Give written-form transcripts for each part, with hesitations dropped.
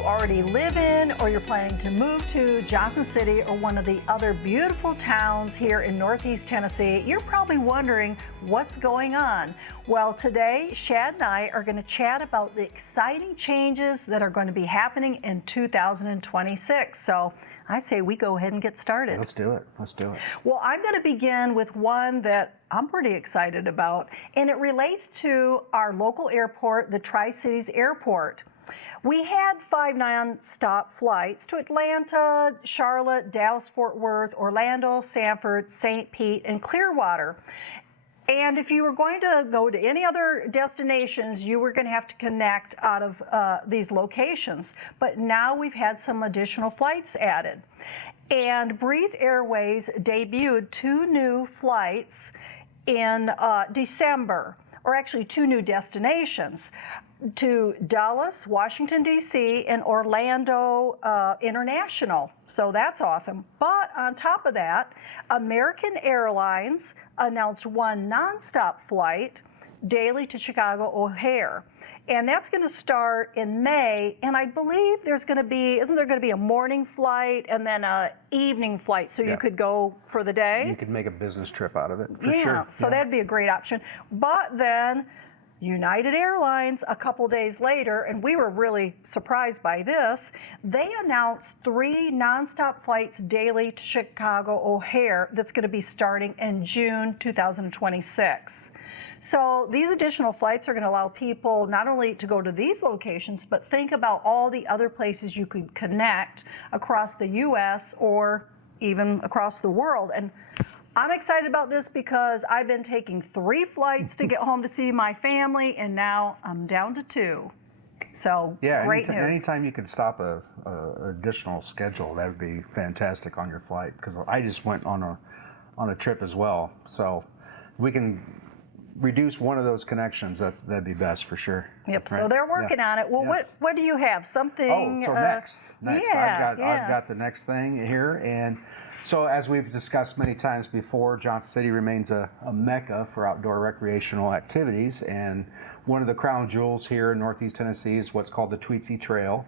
you already live in or you're planning to move to Johnson City or one of the other beautiful towns here in Northeast Tennessee, you're probably wondering what's going on. Well, today, Shad and I are going to chat about the exciting changes that are going to be happening in 2026. So I say we go ahead and get started. Let's do it. Let's do it. Well, I'm going to begin with one that I'm pretty excited about, and it relates to our local airport, the Tri-Cities Airport. We had 5 nonstop flights to Atlanta, Charlotte, Dallas-Fort Worth, Orlando, Sanford, St. Pete, and Clearwater. And if you were going to go to any other destinations, you were going to have to connect out of these locations. But now we've had some additional flights added. And Breeze Airways debuted 2 new flights in December, or actually 2 new destinations, to Dallas, Washington, D.C., and Orlando International. So that's awesome. But on top of that, American Airlines announced 1 nonstop flight daily to Chicago O'Hare. And that's going to start in May, and I believe there's going to be, isn't there going to be a morning flight and then an evening flight, so you could go for the day? You could make a business trip out of it, for sure. So that'd be a great option. But then United Airlines, a couple days later, and we were really surprised by this, they announced 3 nonstop flights daily to Chicago O'Hare that's going to be starting in June 2026. So these additional flights are going to allow people not only to go to these locations, but think about all the other places you could connect across the U.S. or even across the world. And I'm excited about this because I've been taking 3 flights to get home to see my family, and now I'm down to 2. So great news. Anytime you can stop a additional schedule, that would be fantastic on your flight. Because I just went on a trip as well, so we can reduce one of those connections. That'd be best for sure. Yep. Right? So they're working on it. Well, what do you have? Something? Oh, so next. Yeah, I've got the next thing here, and so as we've discussed many times before, Johnson City remains a mecca for outdoor recreational activities, and one of the crown jewels here in Northeast Tennessee is what's called the Tweetsie Trail.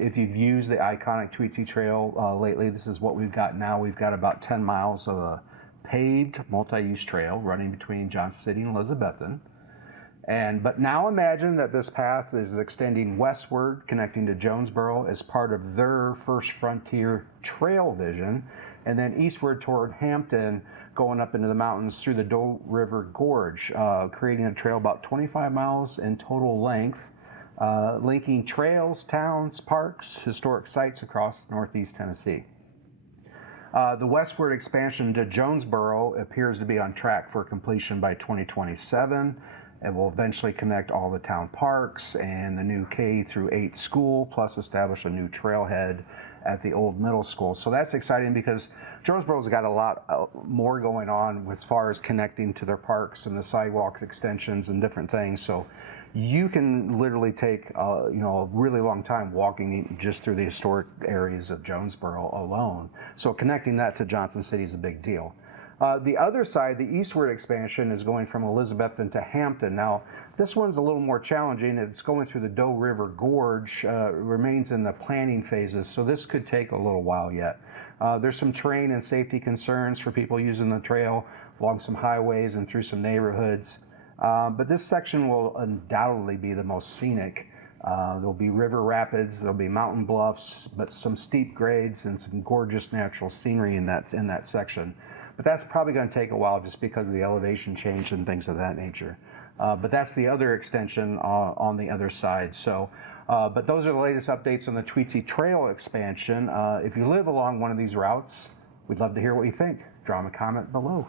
If you've used the iconic Tweetsie Trail lately, this is what we've got now. We've got about 10 miles of a paved multi-use trail running between Johnson City and Elizabethton. But now imagine that this path is extending westward, connecting to Jonesborough as part of their First Frontier Trail vision, and then eastward toward Hampton, going up into the mountains through the Doe River Gorge, creating a trail about 25 miles in total length, linking trails, towns, parks, historic sites across Northeast Tennessee. The westward expansion to Jonesborough appears to be on track for completion by 2027. It will eventually connect all the town parks and the new K through 8 school, plus establish a new trailhead at the old middle school. So that's exciting because Jonesborough's got a lot more going on as far as connecting to their parks and the sidewalks extensions and different things. So you can literally take a really long time walking just through the historic areas of Jonesborough alone. So connecting that to Johnson City is a big deal. The other side, the eastward expansion, is going from Elizabethton to Hampton. Now, this one's a little more challenging. It's going through the Doe River Gorge, remains in the planning phases, so this could take a little while yet. There's some terrain and safety concerns for people using the trail along some highways and through some neighborhoods. But this section will undoubtedly be the most scenic. There'll be river rapids, there'll be mountain bluffs, but some steep grades and some gorgeous natural scenery in that section. But that's probably going to take a while just because of the elevation change and things of that nature. But that's the other extension on the other side. So, but those are the latest updates on the Tweetsie Trail expansion. If you live along one of these routes, we'd love to hear what you think. Drop a comment below.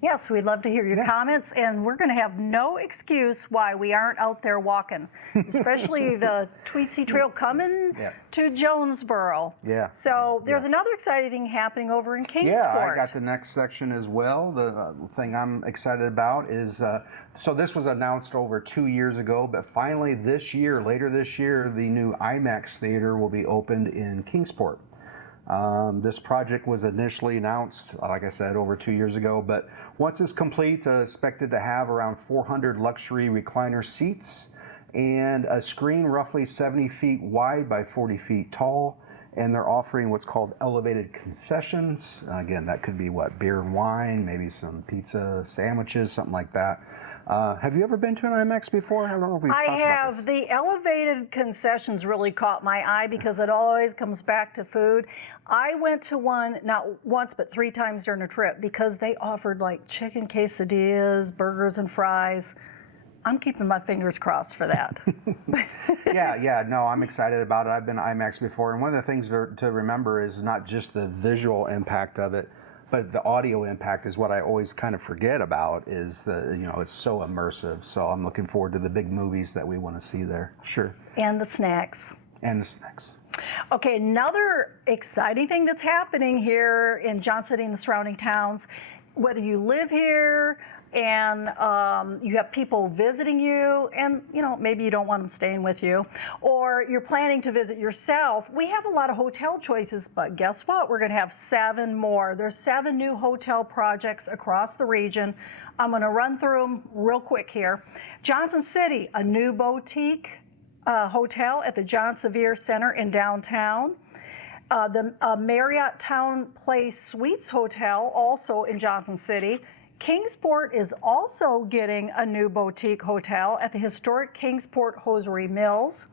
Yes, we'd love to hear your comments, and we're going to have no excuse why we aren't out there walking, especially the Tweetsie Trail coming to Jonesborough. Yeah. So there's another exciting thing happening over in Kingsport. Yeah, I got the next section as well. The thing I'm excited about is, so this was announced over 2 years ago, but finally later this year, the new IMAX Theater will be opened in Kingsport. This project was initially announced, like I said, over 2 years ago, but once it's complete, expected to have around 400 luxury recliner seats and a screen roughly 70 feet wide by 40 feet tall. And they're offering what's called elevated concessions. Again, that could be what, beer and wine, maybe some pizza, sandwiches, something like that. Have you ever been to an IMAX before? I don't know if we've talked about I have. this. The elevated concessions really caught my eye because it always comes back to food. I went to one not once but 3 times during a trip because they offered like chicken quesadillas, burgers and fries. I'm keeping my fingers crossed for that. Yeah, no, I'm excited about it. I've been to IMAX before, and one of the things to remember is not just the visual impact of it, but the audio impact is what I always kind of forget about. Is it's so immersive. So I'm looking forward to the big movies that we want to see there. Sure. And the snacks. And the snacks. Okay, another exciting thing that's happening here in Johnson City and the surrounding towns, whether you live here and you have people visiting you and maybe you don't want them staying with you, or you're planning to visit yourself, we have a lot of hotel choices, but guess what? We're going to have 7 more. There's 7 new hotel projects across the region. I'm going to run through them real quick here. Johnson City, a new boutique hotel at the John Sevier Center in downtown. The Marriott Town Place Suites Hotel, also in Johnson City. Kingsport is also getting a new boutique hotel at the historic Kingsport Hosiery Mills.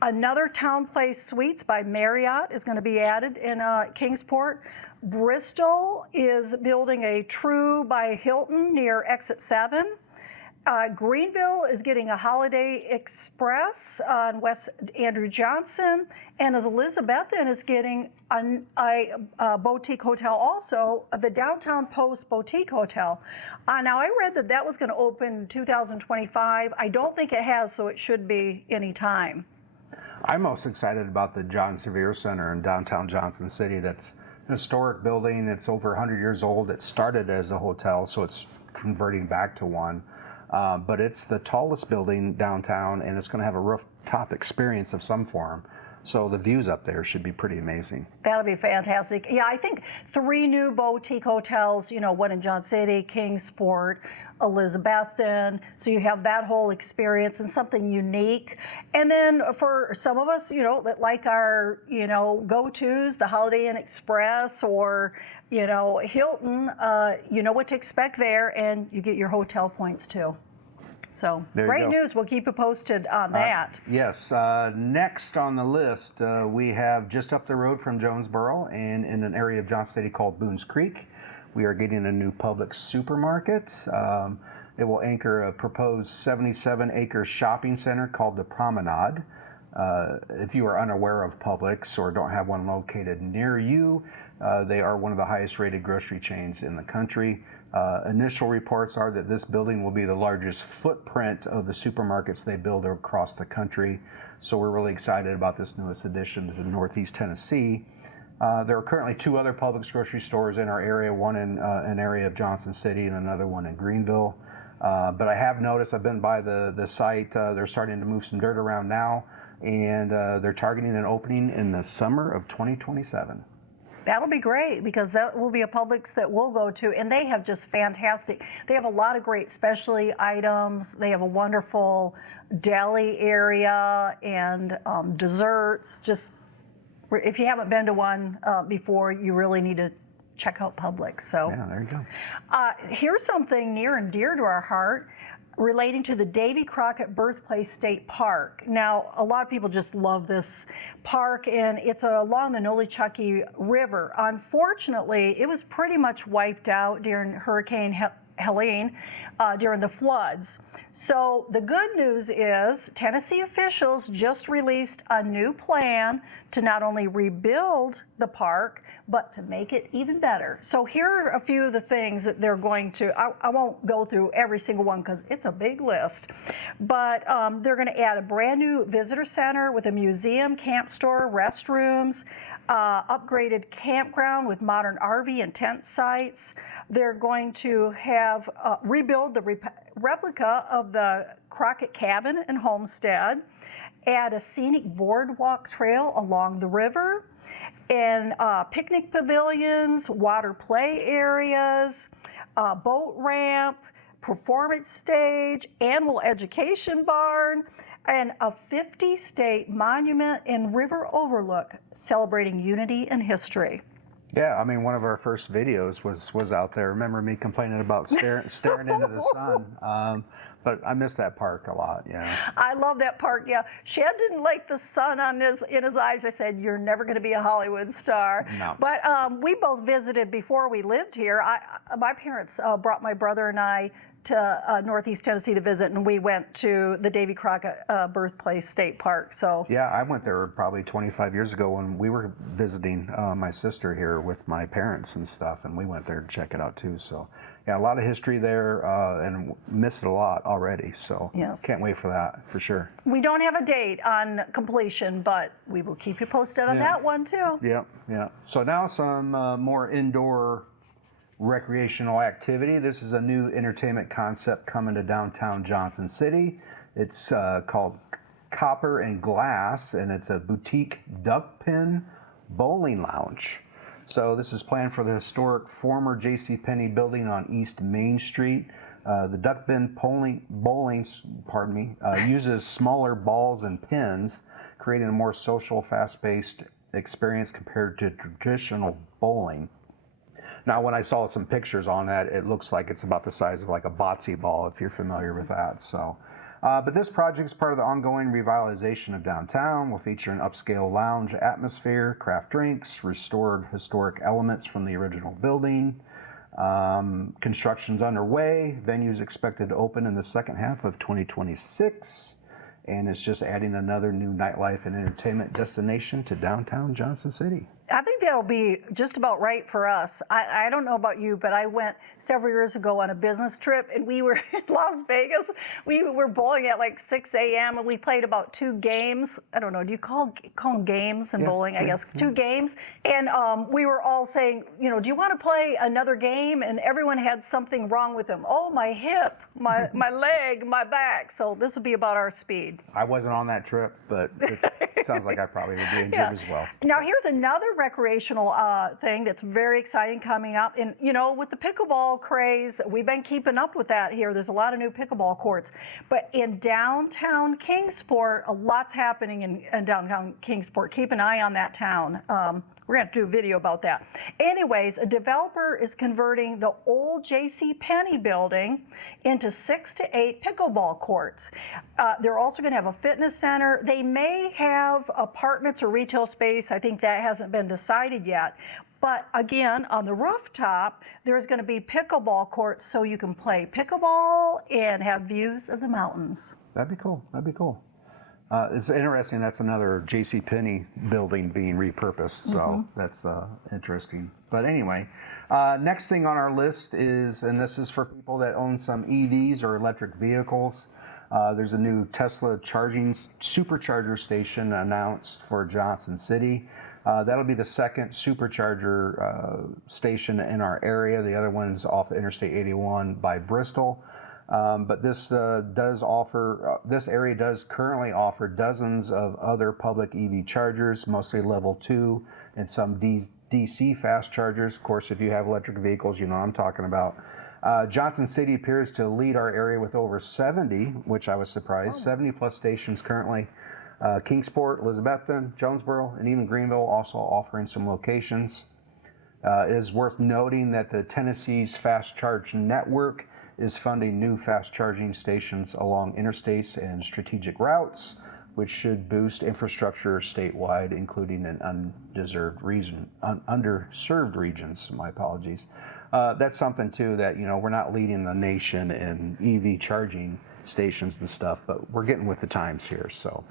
Another Town Place Suites by Marriott is going to be added in Kingsport. Bristol is building a True by Hilton near Exit 7. Greeneville is getting a Holiday Express on West Andrew Johnson, and Elizabethton is getting a boutique hotel also, the Downtown Post Boutique Hotel. Now, I read that was going to open in 2025. I don't think it has, so it should be any time. I'm most excited about the John Sevier Center in downtown Johnson City. That's an historic building. It's over 100 years old. It started as a hotel, so it's converting back to one. But it's the tallest building downtown, and it's going to have a rooftop experience of some form. So the views up there should be pretty amazing. That'll be fantastic. Yeah, I think 3 new boutique hotels, one in Johnson City, Kingsport, Elizabethton. So you have that whole experience and something unique. And then for some of us, that like our, go-tos, the Holiday Inn Express or, Hilton, you know what to expect there, and you get your hotel points too. So great news. We'll keep you posted on that. Yes. Next on the list, we have just up the road from Jonesborough and in an area of Johnson City called Boones Creek, we are getting a new Publix supermarket. It will anchor a proposed 77-acre shopping center called the Promenade. If you are unaware of Publix or don't have one located near you, they are one of the highest rated grocery chains in the country. Initial reports are that this building will be the largest footprint of the supermarkets they build across the country. So we're really excited about this newest addition to Northeast Tennessee. There are currently 2 other Publix grocery stores in our area, one in an area of Johnson City and another one in Greeneville. But I have noticed, I've been by the site, they're starting to move some dirt around now, and they're targeting an opening in the summer of 2027. That'll be great because that will be a Publix that we'll go to, and they have just fantastic. They have a lot of great specialty items. They have a wonderful deli area and desserts. Just if you haven't been to one before, you really need to check out Publix. So yeah, there you go. Here's something near and dear to our heart, relating to the Davy Crockett Birthplace State Park. Now, a lot of people just love this park, and it's along the Nolichucky River. Unfortunately, it was pretty much wiped out during Hurricane Helene during the floods. So the good news is Tennessee officials just released a new plan to not only rebuild the park, but to make it even better. So here are a few of the things that they're going to, I won't go through every single one because it's a big list, but they're going to add a brand new visitor center with a museum, camp store, restrooms, upgraded campground with modern RV and tent sites. They're going to have rebuild the replica of the Crockett cabin and homestead, add a scenic boardwalk trail along the river, and picnic pavilions, water play areas, boat ramp, performance stage, animal education barn, and a 50-state monument and river overlook celebrating unity and history. Yeah, I mean, one of our first videos was out there. Remember me complaining about staring into the sun? But I miss that park a lot. Yeah. I love that park. Yeah, Shad didn't like the sun in his eyes. I said, "You're never going to be a Hollywood star." No. But we both visited before we lived here. My parents brought my brother and I to Northeast Tennessee to visit, and we went to the Davy Crockett Birthplace State Park. So yeah, I went there probably 25 years ago when we were visiting my sister here with my parents and stuff, and we went there to check it out too. So yeah, a lot of history there, and missed it a lot already. So yes, can't wait for that for sure. We don't have a date on completion, but we will keep you posted on that one too. Yeah. So now some more indoor recreational activity. This is a new entertainment concept coming to downtown Johnson City. It's called Copper and Glass, and it's a boutique Duckpin bowling lounge. So this is planned for the historic former JCPenney building on East Main Street. The Duckpin bowling uses smaller balls and pins, creating a more social, fast-paced experience compared to traditional bowling. Now, when I saw some pictures on that, it looks like it's about the size of like a bocce ball, if you're familiar with that. So, but this project is part of the ongoing revitalization of downtown. Will feature an upscale lounge atmosphere, craft drinks, restored historic elements from the original building. Construction's underway. Venue's expected to open in the second half of 2026. And it's just adding another new nightlife and entertainment destination to downtown Johnson City. I think that'll be just about right for us. I don't know about you, but I went several years ago on a business trip, and we were in Las Vegas. We were bowling at like 6 a.m., and we played about 2 games. I don't know, do you call them games in bowling? I guess 2 games. And we were all saying, you know, do you want to play another game? And everyone had something wrong with them. Oh, my hip, my leg, my back. So this would be about our speed. I wasn't on that trip, but it sounds like I probably would be injured as well. Now, here's another recreational thing that's very exciting coming up. And, you know, with the pickleball craze, we've been keeping up with that here. There's a lot of new pickleball courts. But in downtown Kingsport, a lot's happening in downtown Kingsport. Keep an eye on that town. We're going to have to do a video about that. Anyways, a developer is converting the old JCPenney building into 6 to 8 pickleball courts. They're also going to have a fitness center. They may have apartments or retail space. I think that hasn't been decided yet. But again, on the rooftop, there's going to be pickleball courts so you can play pickleball and have views of the mountains. That'd be cool. That'd be cool. It's interesting, that's another JCPenney building being repurposed, so that's interesting. But anyway, next thing on our list is, and this is for people that own some EVs or electric vehicles, there's a new Tesla charging Supercharger station announced for Johnson City. That'll be the second Supercharger station in our area. The other one's off Interstate 81 by Bristol. But this this area does currently offer dozens of other public EV chargers, mostly level 2 and some DC fast chargers. Of course, if you have electric vehicles, you know what I'm talking about. Johnson City appears to lead our area with over 70, which I was surprised, 70 plus stations currently. Kingsport, Elizabethton, Jonesborough, and even Greeneville also offering some locations. It is worth noting that the Tennessee's Fast Charge Network is funding new fast charging stations along interstates and strategic routes, which should boost infrastructure statewide, including in underserved regions. My apologies. That's something too that, you know, we're not leading the nation in EV charging stations and stuff, but we're getting with the times here. So.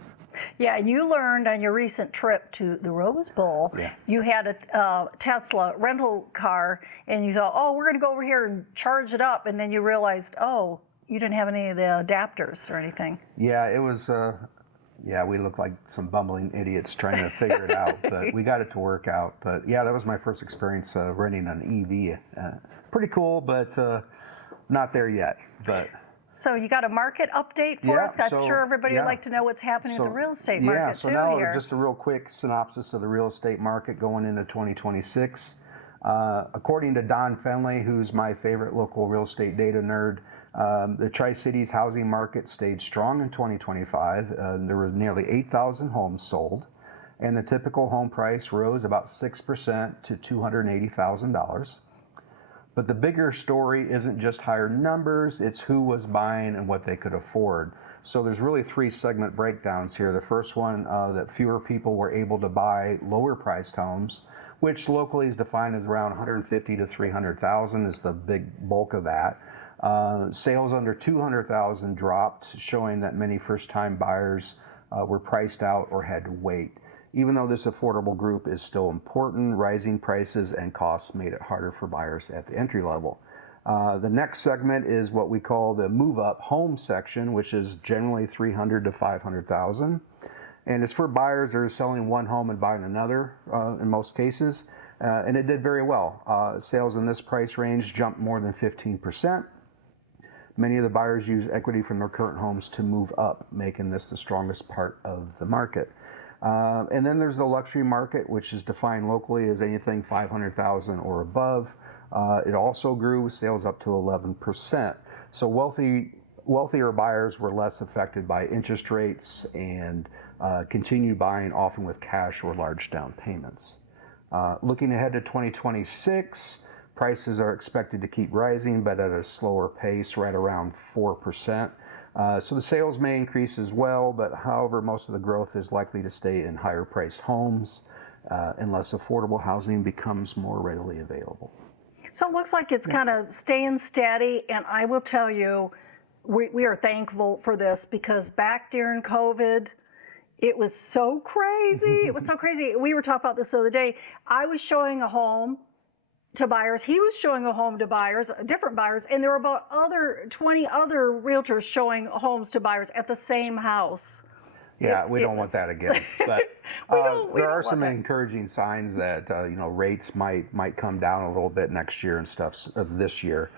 Yeah, and you learned on your recent trip to the Rose Bowl, you had a Tesla rental car, and you thought, oh, we're going to go over here and charge it up, and then you realized, oh, you didn't have any of the adapters or anything. Yeah, it was, we looked like some bumbling idiots trying to figure it out, but we got it to work out. But yeah, that was my first experience renting an EV. Pretty cool, but not there yet. But. So you got a market update for us? I'm sure everybody would like to know what's happening in the real estate market so too now here. Just a real quick synopsis of the real estate market going into 2026. According to Don Fenley, who's my favorite local real estate data nerd, the Tri-Cities housing market stayed strong in 2025. There were nearly 8,000 homes sold, and the typical home price rose about 6% to $280,000. But the bigger story isn't just higher numbers, it's who was buying and what they could afford. So there's really 3 segment breakdowns here. The first one, that fewer people were able to buy lower priced homes, which locally is defined as around 150 to 300,000 is the big bulk of that. Sales under 200,000 dropped, showing that many first-time buyers were priced out or had to wait. Even though this affordable group is still important, rising prices and costs made it harder for buyers at the entry level. The next segment is what we call the move-up home section, which is generally 300 to 500,000. And it's for buyers that are selling one home and buying another in most cases. And it did very well. Sales in this price range jumped more than 15%. Many of the buyers use equity from their current homes to move up, making this the strongest part of the market. And then there's the luxury market, which is defined locally as anything 500,000 or above. It also grew, sales up to 11%. So wealthier buyers were less affected by interest rates and continued buying often with cash or large down payments. Looking ahead to 2026, prices are expected to keep rising, but at a slower pace, right around 4%. So the sales may increase as well, but however, most of the growth is likely to stay in higher priced homes unless affordable housing becomes more readily available. So it looks like it's kind of staying steady, and I will tell you, we are thankful for this because back during COVID, it was so crazy. It was so crazy. We were talking about this the other day. I was showing a home to buyers. He was showing a home to buyers, different buyers, and there were about 20 other realtors showing homes to buyers at the same house. Yeah, we don't want that again. But there are some encouraging signs that rates might come down a little bit next year and stuff of this year.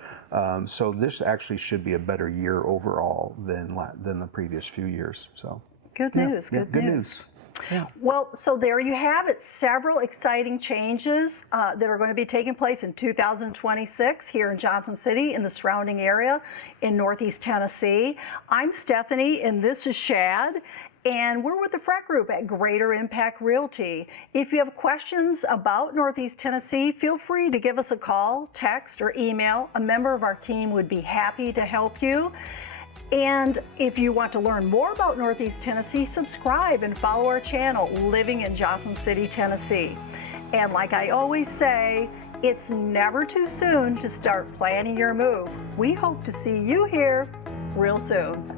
So this actually should be a better year overall than the previous few years. So good news. Good news. Yeah. Well, so there you have it. Several exciting changes that are going to be taking place in 2026 here in Johnson City in the surrounding area in Northeast Tennessee. I'm Stephanie, and this is Shad. And we're with the Fret Group at Greater Impact Realty. If you have questions about Northeast Tennessee, feel free to give us a call, text, or email. A member of our team would be happy to help you. And if you want to learn more about Northeast Tennessee, subscribe and follow our channel, Living in Johnson City, Tennessee. And like I always say, it's never too soon to start planning your move. We hope to see you here real soon.